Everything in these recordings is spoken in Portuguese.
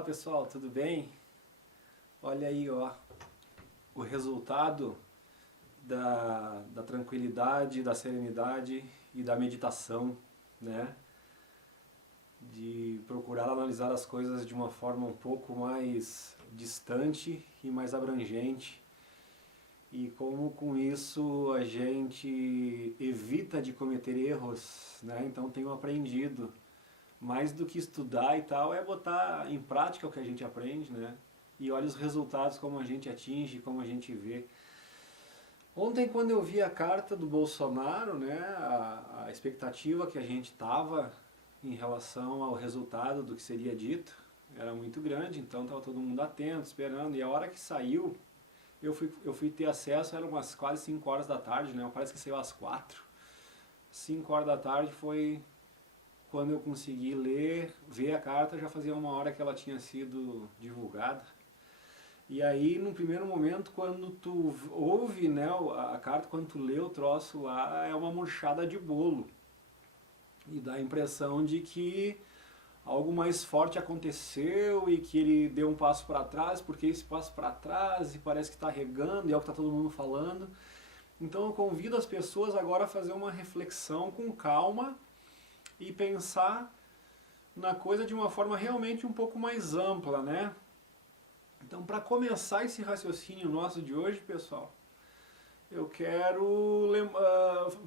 Fala pessoal, tudo bem? Olha aí, ó, o resultado da tranquilidade, da serenidade e da meditação, né? De procurar analisar as coisas de uma forma um pouco mais distante e mais abrangente. E como com isso a gente evita de cometer erros, né? Então tenho aprendido, mais do que estudar e tal, é botar em prática o que a gente aprende, né? E olha os resultados, como a gente atinge, como a gente vê. Ontem, quando eu vi a carta do Bolsonaro, né, a expectativa que a gente tava em relação ao resultado do que seria dito era muito grande, então estava todo mundo atento, esperando, e a hora que saiu, eu fui ter acesso, eram umas quase 5 horas da tarde, né, parece que saiu às 4. 5 horas da tarde foi quando eu consegui ler, ver a carta, já fazia 1 hora que ela tinha sido divulgada. E aí, no primeiro momento, quando tu ouve, né, a carta, quando tu lê o troço lá, é uma murchada de bolo. E dá a impressão de que algo mais forte aconteceu e que ele deu um passo para trás, porque esse passo para trás e parece que está regando, e é o que está todo mundo falando. Então eu convido as pessoas agora a fazer uma reflexão com calma e pensar na coisa de uma forma realmente um pouco mais ampla, né? Então, para começar esse raciocínio nosso de hoje, pessoal, eu quero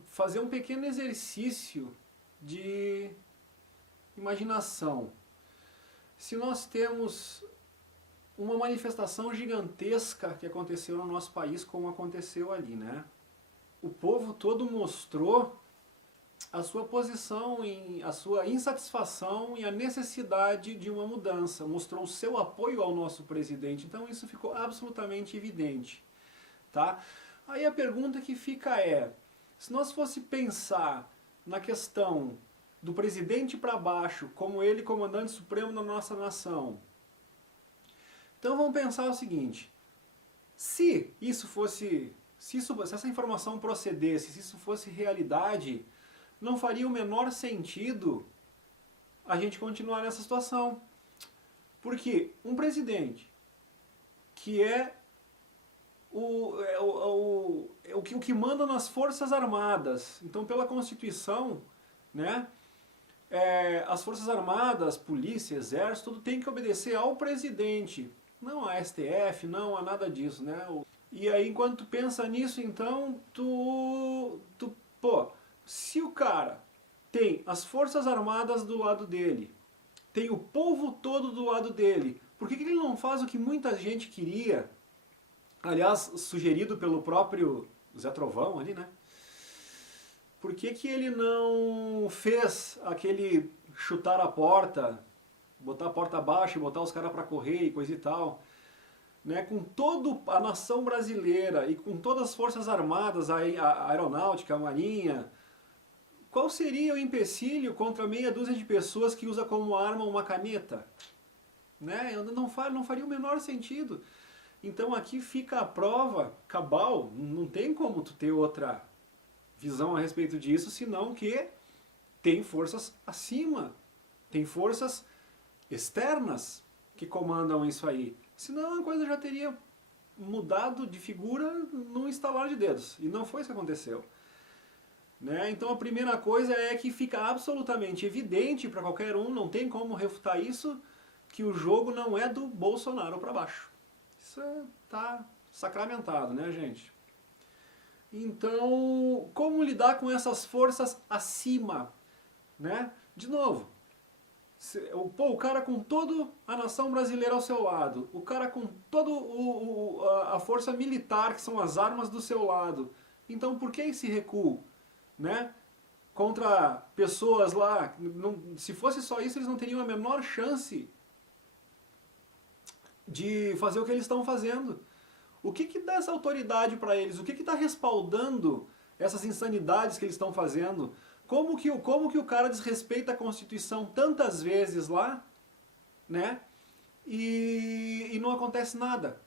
fazer um pequeno exercício de imaginação. Se nós temos uma manifestação gigantesca que aconteceu no nosso país, como aconteceu ali, né? O povo todo mostrou a sua posição, a sua insatisfação e a necessidade de uma mudança. Mostrou o seu apoio ao nosso presidente. Então isso ficou absolutamente evidente. Tá? Aí a pergunta que fica é, se nós fosse pensar na questão do presidente para baixo, como ele comandante supremo da nossa nação, então vamos pensar o seguinte, se essa informação procedesse, se isso fosse realidade, não faria o menor sentido a gente continuar nessa situação. Porque um presidente que é o que manda nas Forças Armadas, então pela Constituição, né, as Forças Armadas, Polícia, Exército, tudo tem que obedecer ao presidente, não a STF, não a nada disso, né? E aí enquanto tu pensa nisso, então, pô, se o cara tem as Forças Armadas do lado dele, tem o povo todo do lado dele, por que ele não faz o que muita gente queria? Aliás, sugerido pelo próprio Zé Trovão ali, né? Por que ele não fez aquele chutar a porta, botar a porta abaixo e botar os caras para correr e coisa e tal? Né, com toda a nação brasileira e com todas as forças armadas, a aeronáutica, a marinha, qual seria o empecilho contra meia dúzia de pessoas que usa como arma uma caneta? Né? Não faria o menor sentido. Então aqui fica a prova cabal, não tem como tu ter outra visão a respeito disso, senão que tem forças acima, tem forças externas que comandam isso aí. Senão a coisa já teria mudado de figura num estalar de dedos. E não foi isso que aconteceu. Né? Então a primeira coisa é que fica absolutamente evidente para qualquer um, não tem como refutar isso, que o jogo não é do Bolsonaro para baixo. Isso está sacramentado, né, gente? Então, como lidar com essas forças acima? Né? De novo, o cara com toda a nação brasileira ao seu lado, o cara com toda a força militar, que são as armas do seu lado. Então por que esse recuo? Né? Contra pessoas lá, se fosse só isso, eles não teriam a menor chance de fazer o que eles estão fazendo. O que dá essa autoridade para eles? O que está respaldando essas insanidades que eles estão fazendo? Como que o cara desrespeita a Constituição tantas vezes lá, né? E não acontece nada?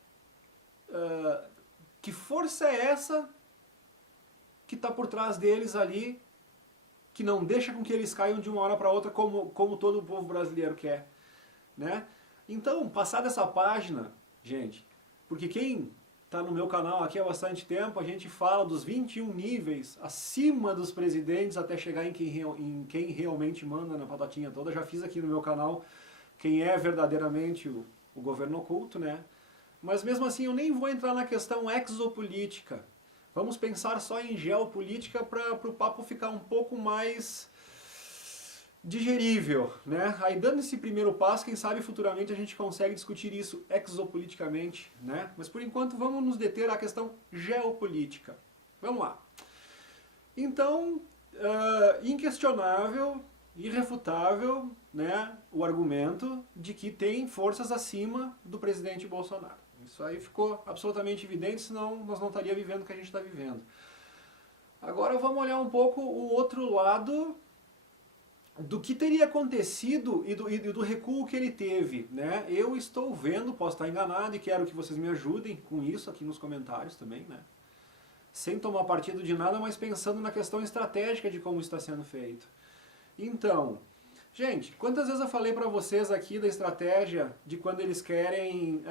Que força é essa que está por trás deles ali, que não deixa com que eles caiam de uma hora para outra como todo o povo brasileiro quer? Né? Então, passada essa página, gente, porque quem está no meu canal aqui há bastante tempo, a gente fala dos 21 níveis acima dos presidentes até chegar em quem realmente manda na patatinha toda. Já fiz aqui no meu canal quem é verdadeiramente o governo oculto, né? Mas mesmo assim eu nem vou entrar na questão exopolítica. Vamos pensar só em geopolítica para o papo ficar um pouco mais digerível, né? Aí dando esse primeiro passo, quem sabe futuramente a gente consegue discutir isso exopoliticamente, né? Mas por enquanto vamos nos deter à questão geopolítica. Vamos lá. Então, inquestionável, irrefutável, né, o argumento de que tem forças acima do presidente Bolsonaro. Isso aí ficou absolutamente evidente, senão nós não estaríamos vivendo o que a gente está vivendo. Agora vamos olhar um pouco o outro lado do que teria acontecido e do recuo que ele teve, né? Eu estou vendo, posso estar enganado e quero que vocês me ajudem com isso aqui nos comentários também, né? Sem tomar partido de nada, mas pensando na questão estratégica de como está sendo feito. Então, gente, quantas vezes eu falei para vocês aqui da estratégia de quando eles querem,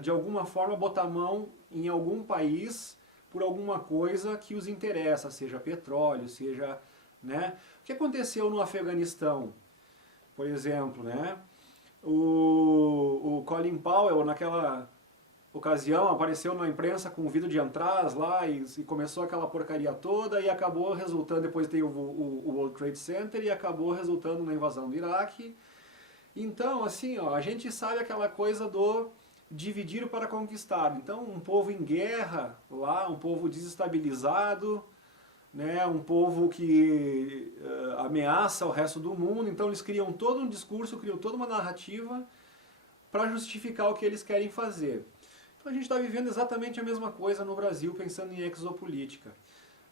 de alguma forma, botar a mão em algum país por alguma coisa que os interessa, seja petróleo, seja, né? O que aconteceu no Afeganistão, por exemplo, né? O Colin Powell, naquela ocasião, apareceu na imprensa com o vidro de antraz lá e começou aquela porcaria toda e acabou resultando, depois tem o World Trade Center e acabou resultando na invasão do Iraque. Então, assim, ó, a gente sabe aquela coisa do dividir para conquistar. Então, um povo em guerra lá, um povo desestabilizado, né, um povo que ameaça o resto do mundo, então eles criam todo um discurso, criam toda uma narrativa para justificar o que eles querem fazer. Então a gente está vivendo exatamente a mesma coisa no Brasil, pensando em exopolítica.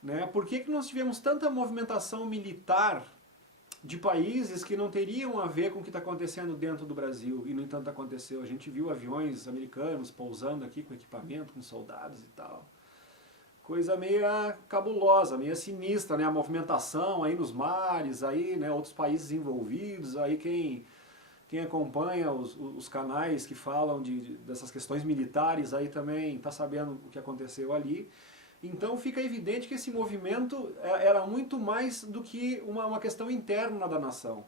Né? Por que nós tivemos tanta movimentação militar de países que não teriam a ver com o que está acontecendo dentro do Brasil, e no entanto aconteceu? A gente viu aviões americanos pousando aqui com equipamento, com soldados e tal. Coisa meia cabulosa, meia sinistra, né? A movimentação aí nos mares, aí, né? Outros países envolvidos, aí quem acompanha os canais que falam dessas questões militares aí também está sabendo o que aconteceu ali. Então fica evidente que esse movimento era muito mais do que uma questão interna da nação.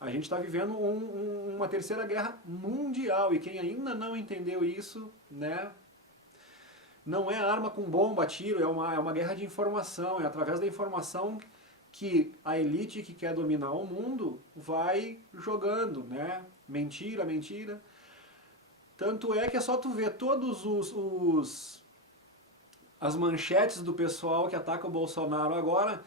A gente está vivendo uma terceira guerra mundial e quem ainda não entendeu isso, né? Não é arma com bomba, tiro, é uma guerra de informação, é através da informação que a elite que quer dominar o mundo vai jogando, né? Mentira, mentira. Tanto é que é só tu ver todos as manchetes do pessoal que ataca o Bolsonaro agora,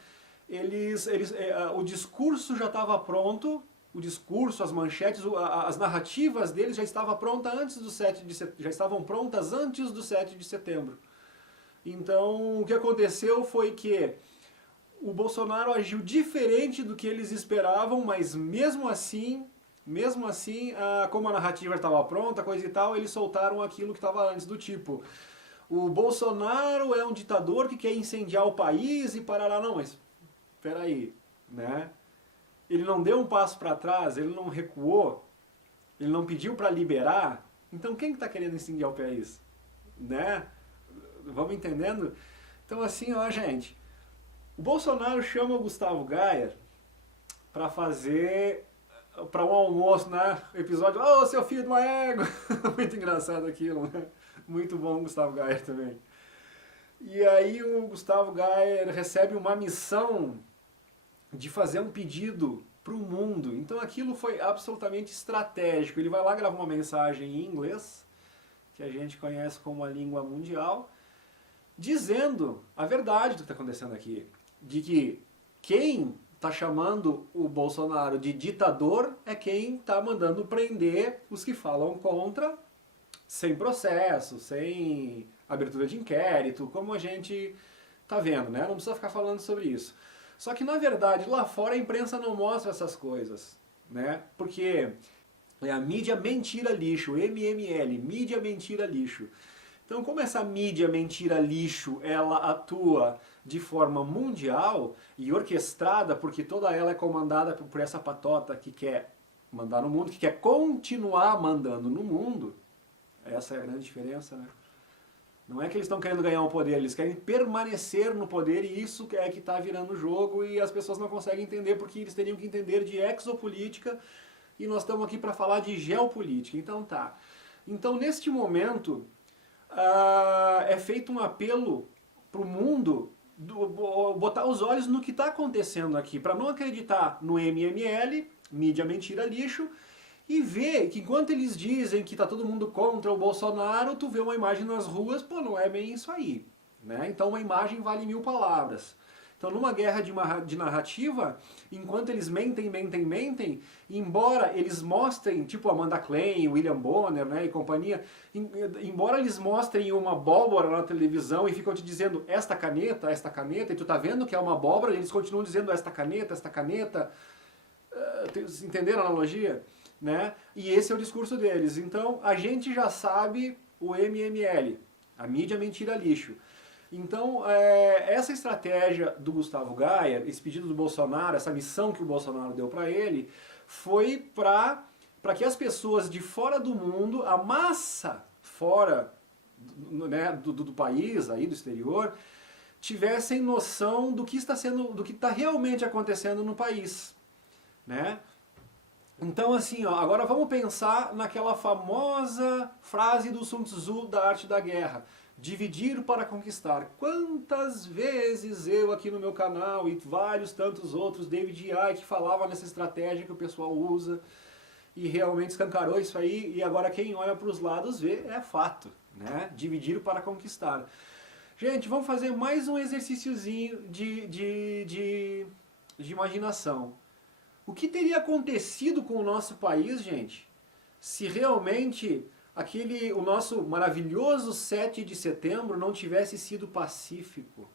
o discurso já estava pronto, o discurso, as manchetes, as narrativas deles já estavam prontas antes do 7 de setembro, já estavam prontas antes do 7 de setembro. Então, o que aconteceu foi que o Bolsonaro agiu diferente do que eles esperavam, mas mesmo assim, como a narrativa estava pronta, coisa e tal, eles soltaram aquilo que estava antes, do tipo: o Bolsonaro é um ditador que quer incendiar o país e parará. Não, mas espera aí, né? Ele não deu um passo para trás, ele não recuou, ele não pediu para liberar. Então quem que está querendo incendiar o país? Né? Vamos entendendo? Então assim, ó, gente, o Bolsonaro chama o Gustavo Gayer para um almoço, né? Episódio, ô, seu filho de uma égua. Muito engraçado aquilo, né? Muito bom o Gustavo Gayer também. E aí o Gustavo Gayer recebe uma missão de fazer um pedido para o mundo. Então aquilo foi absolutamente estratégico. Ele vai lá gravar uma mensagem em inglês, que a gente conhece como a língua mundial, dizendo a verdade do que está acontecendo aqui. De que quem está chamando o Bolsonaro de ditador é quem está mandando prender os que falam contra, sem processo, sem abertura de inquérito, como a gente está vendo, né? Não precisa ficar falando sobre isso. Só que, na verdade, lá fora a imprensa não mostra essas coisas, né? Porque é a mídia mentira lixo, MML, mídia mentira lixo. Então, como essa mídia mentira lixo, ela atua de forma mundial e orquestrada, porque toda ela é comandada por essa patota que quer mandar no mundo, que quer continuar mandando no mundo. Essa é a grande diferença, né? Não é que eles estão querendo ganhar o poder, eles querem permanecer no poder e isso é que está virando o jogo e as pessoas não conseguem entender porque eles teriam que entender de exopolítica e nós estamos aqui para falar de geopolítica. Então tá. Então neste momento é feito um apelo para o mundo botar os olhos no que está acontecendo aqui, para não acreditar no MML, mídia mentira lixo, e ver que enquanto eles dizem que tá todo mundo contra o Bolsonaro, tu vê uma imagem nas ruas, pô, não é bem isso aí. Né? Então uma imagem vale 1000 palavras. Então numa guerra de narrativa, enquanto eles mentem, embora eles mostrem, tipo Amanda Klein, William Bonner, né, e companhia, embora eles mostrem uma abóbora na televisão e ficam te dizendo esta caneta, e tu tá vendo que é uma abóbora, e eles continuam dizendo esta caneta, entenderam a analogia? Né? E esse é o discurso deles. Então a gente já sabe o MML, a mídia mentira lixo. Então essa estratégia do Gustavo Gaia, esse pedido do Bolsonaro, essa missão que o Bolsonaro deu para ele, foi para que as pessoas de fora do mundo, a massa fora né, do país, aí do exterior, tivessem noção do que está realmente acontecendo no país, né? Então assim, ó, agora vamos pensar naquela famosa frase do Sun Tzu da Arte da Guerra, dividir para conquistar. Quantas vezes eu aqui no meu canal e vários tantos outros, David Icke, falava nessa estratégia que o pessoal usa e realmente escancarou isso aí e agora quem olha para os lados vê, é fato, né? Dividir para conquistar. Gente, vamos fazer mais um exercíciozinho de imaginação. O que teria acontecido com o nosso país, gente, se realmente o nosso maravilhoso 7 de setembro não tivesse sido pacífico?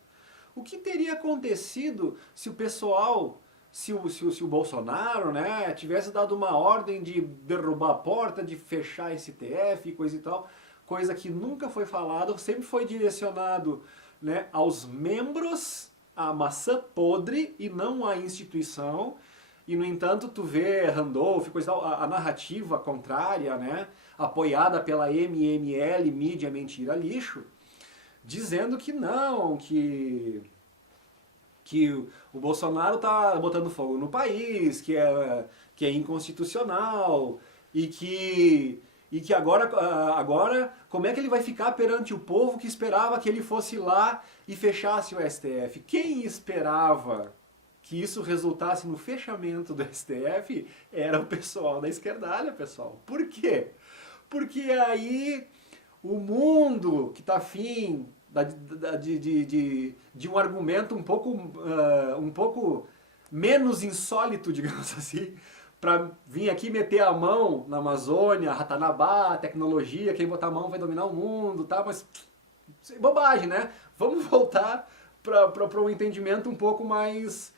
O que teria acontecido se o pessoal, se o Bolsonaro, né, tivesse dado uma ordem de derrubar a porta, de fechar a STF e coisa e tal, coisa que nunca foi falada, sempre foi direcionado, né, aos membros, à maçã podre e não à instituição. E, no entanto, tu vê Randolph, coisa tal, a narrativa contrária, né, apoiada pela MML, mídia mentira lixo, dizendo que não, que o Bolsonaro tá botando fogo no país, que é inconstitucional, e que agora como é que ele vai ficar perante o povo que esperava que ele fosse lá e fechasse o STF? Quem esperava que isso resultasse no fechamento do STF era o pessoal da esquerdalha, pessoal. Por quê? Porque aí o mundo que está afim de um argumento um pouco menos insólito, digamos assim, para vir aqui meter a mão na Amazônia, Ratanabá, tecnologia, quem botar a mão vai dominar o mundo, tá? Mas bobagem, né? Vamos voltar para um entendimento um pouco mais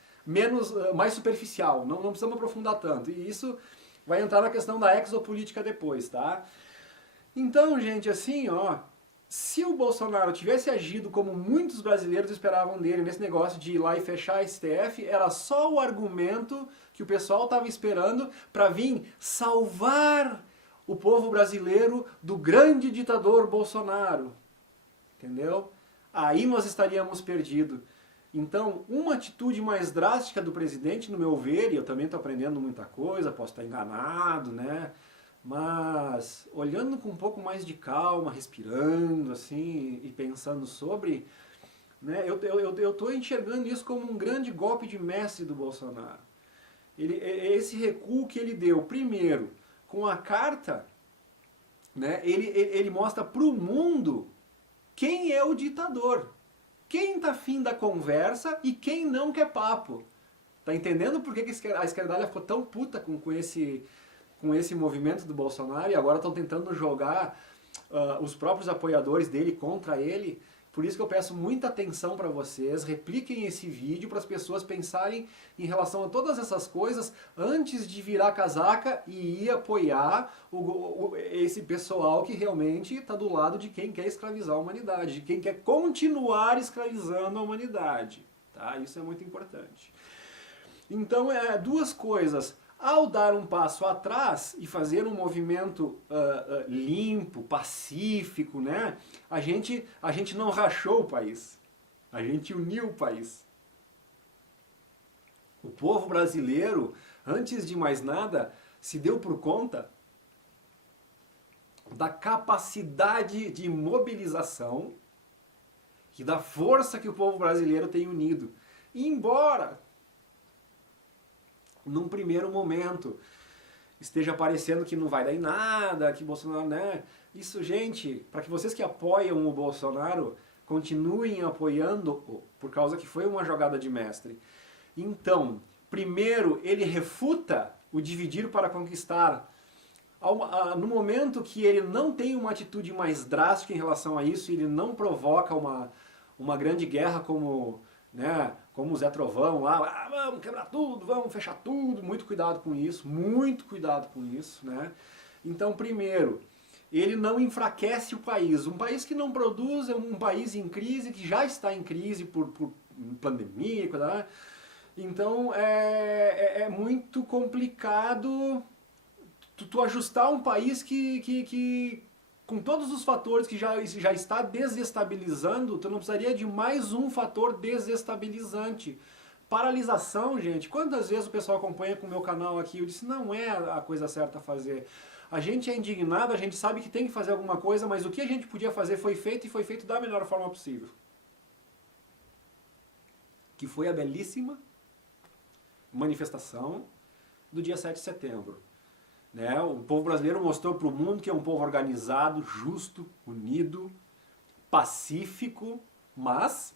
superficial, não precisamos aprofundar tanto. E isso vai entrar na questão da exopolítica depois, tá? Então, gente, assim, ó, se o Bolsonaro tivesse agido como muitos brasileiros esperavam dele nesse negócio de ir lá e fechar a STF, era só o argumento que o pessoal estava esperando para vir salvar o povo brasileiro do grande ditador Bolsonaro. Entendeu? Aí nós estaríamos perdidos. Então, uma atitude mais drástica do presidente, no meu ver, e eu também estou aprendendo muita coisa, posso estar enganado, né? Mas, olhando com um pouco mais de calma, respirando, assim, e pensando sobre, né, eu estou enxergando isso como um grande golpe de mestre do Bolsonaro. Esse recuo que ele deu, primeiro, com a carta, né, ele mostra para o mundo quem é o ditador. Quem tá afim da conversa e quem não quer papo. Tá entendendo por que a esquerdalha ficou tão puta com esse movimento do Bolsonaro e agora estão tentando jogar os próprios apoiadores dele contra ele? Por isso que eu peço muita atenção para vocês, repliquem esse vídeo para as pessoas pensarem em relação a todas essas coisas antes de virar casaca e ir apoiar esse pessoal que realmente está do lado de quem quer escravizar a humanidade, de quem quer continuar escravizando a humanidade. Tá? Isso é muito importante. Então, duas coisas. Ao dar um passo atrás e fazer um movimento limpo, pacífico, né? A gente não rachou o país, a gente uniu o país. O povo brasileiro, antes de mais nada, se deu por conta da capacidade de mobilização e da força que o povo brasileiro tem unido. E embora, num primeiro momento, esteja parecendo que não vai dar em nada, que Bolsonaro, né? Isso, gente, para que vocês que apoiam o Bolsonaro continuem apoiando, por causa que foi uma jogada de mestre. Então, primeiro, ele refuta o dividir para conquistar. No momento que ele não tem uma atitude mais drástica em relação a isso, ele não provoca uma grande guerra como, né, como o Zé Trovão lá, vamos quebrar tudo, vamos fechar tudo, muito cuidado com isso, né? Então, primeiro, ele não enfraquece o país. Um país que não produz é um país em crise, que já está em crise por pandemia, né? Então é muito complicado tu ajustar um país que com todos os fatores que já está desestabilizando, tu não precisaria de mais um fator desestabilizante. Paralisação, gente, quantas vezes o pessoal acompanha com o meu canal aqui, eu disse, não é a coisa certa a fazer. A gente é indignado, a gente sabe que tem que fazer alguma coisa, mas o que a gente podia fazer foi feito e foi feito da melhor forma possível. Que foi a belíssima manifestação do dia 7 de setembro. Né? O povo brasileiro mostrou para o mundo que é um povo organizado, justo, unido, pacífico, mas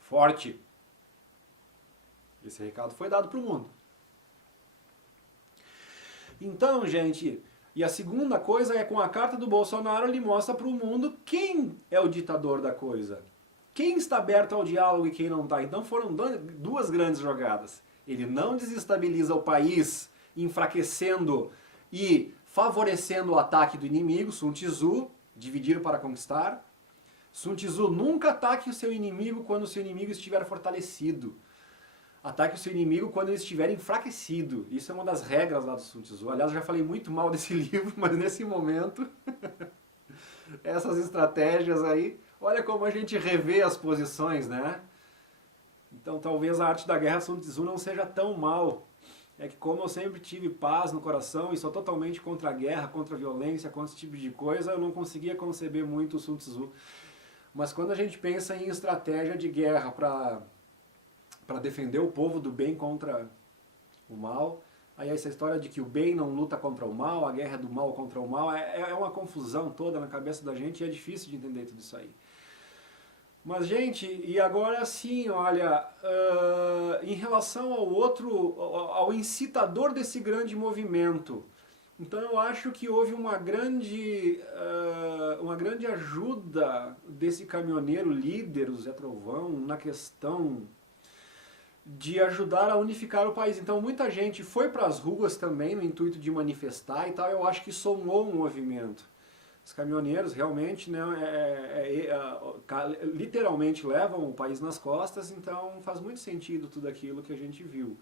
forte. Esse recado foi dado para o mundo. Então, gente, e a segunda coisa é com a carta do Bolsonaro ele mostra para o mundo quem é o ditador da coisa. Quem está aberto ao diálogo e quem não está. Então foram duas grandes jogadas. Ele não desestabiliza o país enfraquecendo e favorecendo o ataque do inimigo, Sun Tzu, dividir para conquistar. Sun Tzu, nunca ataque o seu inimigo quando o seu inimigo estiver fortalecido. Ataque o seu inimigo quando ele estiver enfraquecido. Isso é uma das regras lá do Sun Tzu. Aliás, eu já falei muito mal desse livro, mas nesse momento, essas estratégias aí, olha como a gente revê as posições, né? Então talvez a arte da guerra Sun Tzu não seja tão mal. É que como eu sempre tive paz no coração e sou totalmente contra a guerra, contra a violência, contra esse tipo de coisa, eu não conseguia conceber muito o Sun Tzu. Mas quando a gente pensa em estratégia de guerra para defender o povo do bem contra o mal, aí essa história de que o bem não luta contra o mal, a guerra é do mal contra o mal, é uma confusão toda na cabeça da gente e é difícil de entender tudo isso aí. Mas, gente, e agora sim, olha, em relação ao incitador desse grande movimento, então eu acho que houve uma grande ajuda desse caminhoneiro líder, o Zé Trovão, na questão de ajudar a unificar o país. Então muita gente foi para as ruas também no intuito de manifestar e tal, eu acho que somou um movimento. Os caminhoneiros realmente, né, literalmente levam o país nas costas, então faz muito sentido tudo aquilo que a gente viu.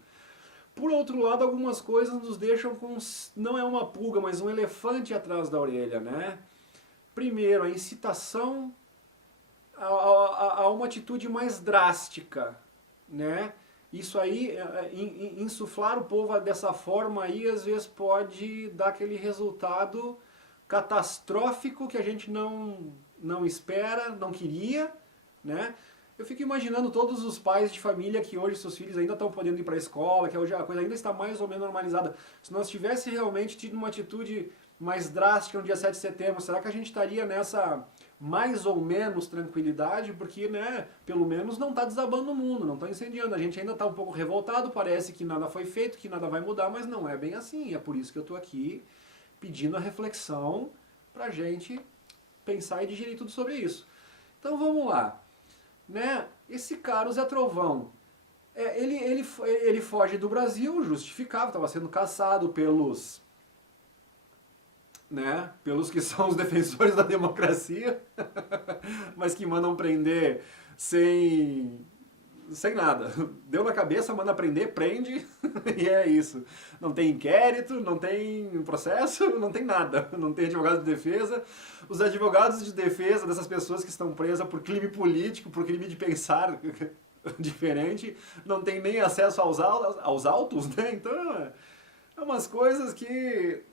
Por outro lado, algumas coisas nos deixam com, não é uma pulga, mas um elefante atrás da orelha, né? Primeiro, a incitação a uma atitude mais drástica, né? Isso aí, insuflar o povo dessa forma aí, às vezes pode dar aquele resultado catastrófico que a gente não espera, não queria, né? Eu fico imaginando todos os pais de família que hoje seus filhos ainda estão podendo ir para a escola, que hoje a coisa ainda está mais ou menos normalizada. Se nós tivesse realmente tido uma atitude mais drástica no dia 7 de setembro, será que a gente estaria nessa mais ou menos tranquilidade? Porque, né, pelo menos não está desabando o mundo, não está incendiando. A gente ainda está um pouco revoltado, parece que nada foi feito, que nada vai mudar, mas não é bem assim. É por isso que eu estou aqui pedindo a reflexão para a gente pensar e digerir tudo sobre isso. Então vamos lá. Né? Esse cara, o Zé Trovão, ele foge do Brasil, justificável, estava sendo caçado pelos que são os defensores da democracia, mas que mandam prender sem sem nada. Deu na cabeça, manda prender, prende, e é isso. Não tem inquérito, não tem processo, não tem nada. Não tem advogado de defesa. Os advogados de defesa dessas pessoas que estão presas por crime político, por crime de pensar diferente, não tem nem acesso aos autos, né? Então, é umas coisas que...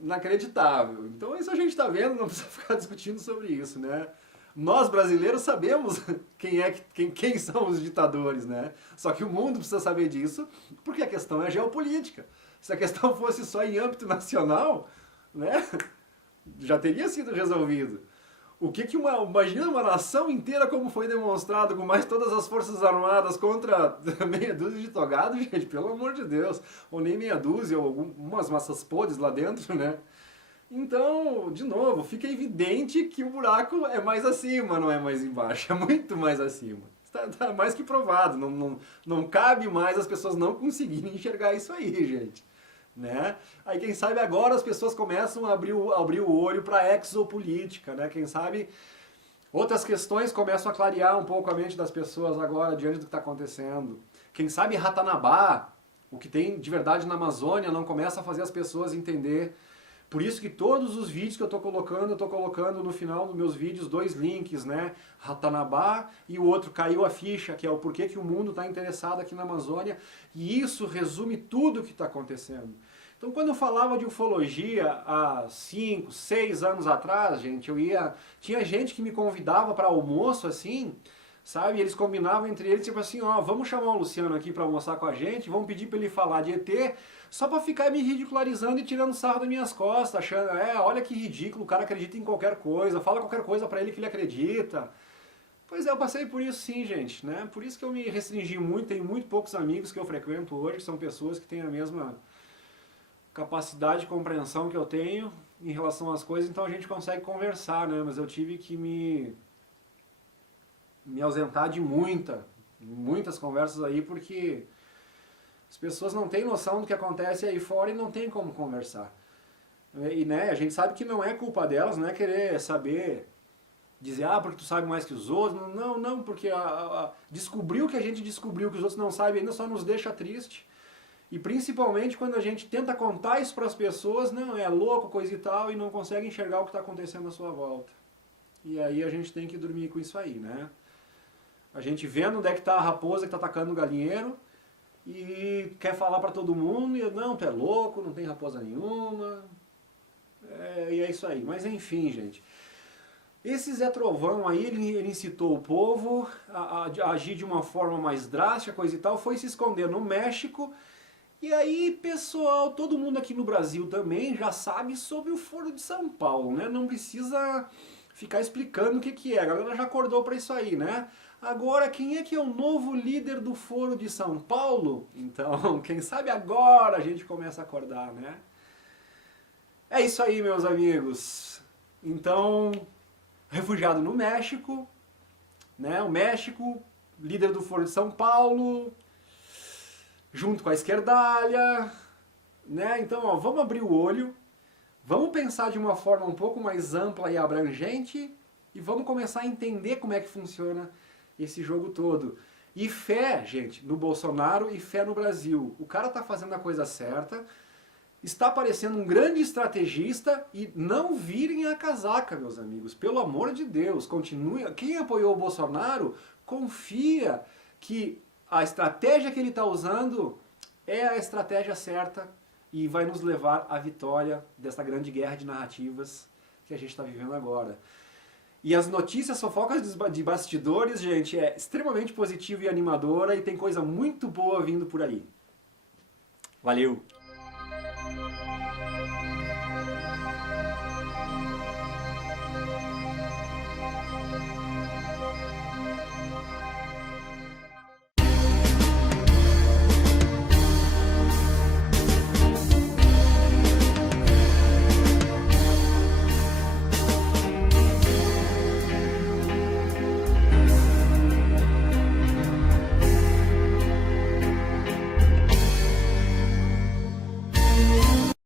inacreditável. Então isso a gente está vendo, não precisa ficar discutindo sobre isso, né? Nós brasileiros sabemos quem são os ditadores, né? Só que o mundo precisa saber disso, porque a questão é geopolítica. Se a questão fosse só em âmbito nacional, né? Já teria sido resolvido. Imagina uma nação inteira como foi demonstrado, com mais todas as forças armadas contra meia dúzia de togados, gente, pelo amor de Deus. Ou nem meia dúzia, ou algumas massas podres lá dentro, né? Então, de novo, fica evidente que o buraco é mais acima, não é mais embaixo, é muito mais acima. Está mais que provado, não cabe mais as pessoas não conseguirem enxergar isso aí, gente. Né? Aí quem sabe agora as pessoas começam a abrir o olho para a exopolítica, né? Quem sabe outras questões começam a clarear um pouco a mente das pessoas agora diante do que está acontecendo. Quem sabe Ratanabá, o que tem de verdade na Amazônia, não começa a fazer as pessoas entender. Por isso que todos os vídeos que eu estou colocando no final dos meus vídeos 2 links, né? Ratanabá e o outro Caiu a Ficha, que é o porquê que o mundo está interessado aqui na Amazônia. E isso resume tudo o que está acontecendo. Então quando eu falava de ufologia há 5, 6 anos atrás, gente, tinha gente que me convidava para almoço assim, sabe? E eles combinavam entre eles, tipo assim, ó, vamos chamar o Luciano aqui para almoçar com a gente, vamos pedir para ele falar de ET, só para ficar me ridicularizando e tirando sarro das minhas costas, achando, olha que ridículo, o cara acredita em qualquer coisa, fala qualquer coisa para ele que ele acredita. Pois é, eu passei por isso sim, gente, né? Por isso que eu me restringi muito, tenho muito poucos amigos que eu frequento hoje, que são pessoas que têm a mesma capacidade de compreensão que eu tenho em relação às coisas, então a gente consegue conversar, né? Mas eu tive que me ausentar de muitas conversas aí, porque as pessoas não têm noção do que acontece aí fora e não tem como conversar. E né, a gente sabe que não é culpa delas, não é querer saber, dizer, porque tu sabe mais que os outros. Não, porque descobrir o que a gente descobriu que os outros não sabem ainda só nos deixa triste. E principalmente quando a gente tenta contar isso para as pessoas, não, é louco, coisa e tal, e não consegue enxergar o que está acontecendo à sua volta. E aí a gente tem que dormir com isso aí, né? A gente vendo onde é que está a raposa que está atacando o galinheiro e quer falar para todo mundo, e não, tu é louco, não tem raposa nenhuma. E é isso aí. Mas enfim, gente. Esse Zé Trovão aí, ele incitou o povo a agir de uma forma mais drástica, coisa e tal, foi se esconder no México. E aí, pessoal, todo mundo aqui no Brasil também já sabe sobre o Foro de São Paulo, né? Não precisa ficar explicando o que é, a galera já acordou para isso aí, né? Agora, quem é que é o novo líder do Foro de São Paulo? Então, quem sabe agora a gente começa a acordar, né? É isso aí, meus amigos. Então, refugiado no México, né? O México, líder do Foro de São Paulo, junto com a esquerdalha, né? Então, ó, vamos abrir o olho, vamos pensar de uma forma um pouco mais ampla e abrangente e vamos começar a entender como é que funciona esse jogo todo. E fé, gente, no Bolsonaro e fé no Brasil. O cara tá fazendo a coisa certa, está parecendo um grande estrategista e não virem a casaca, meus amigos. Pelo amor de Deus, continue. Quem apoiou o Bolsonaro, confia que a estratégia que ele está usando é a estratégia certa e vai nos levar à vitória dessa grande guerra de narrativas que a gente está vivendo agora. E as notícias, fofocas de bastidores, gente, é extremamente positiva e animadora e tem coisa muito boa vindo por aí. Valeu!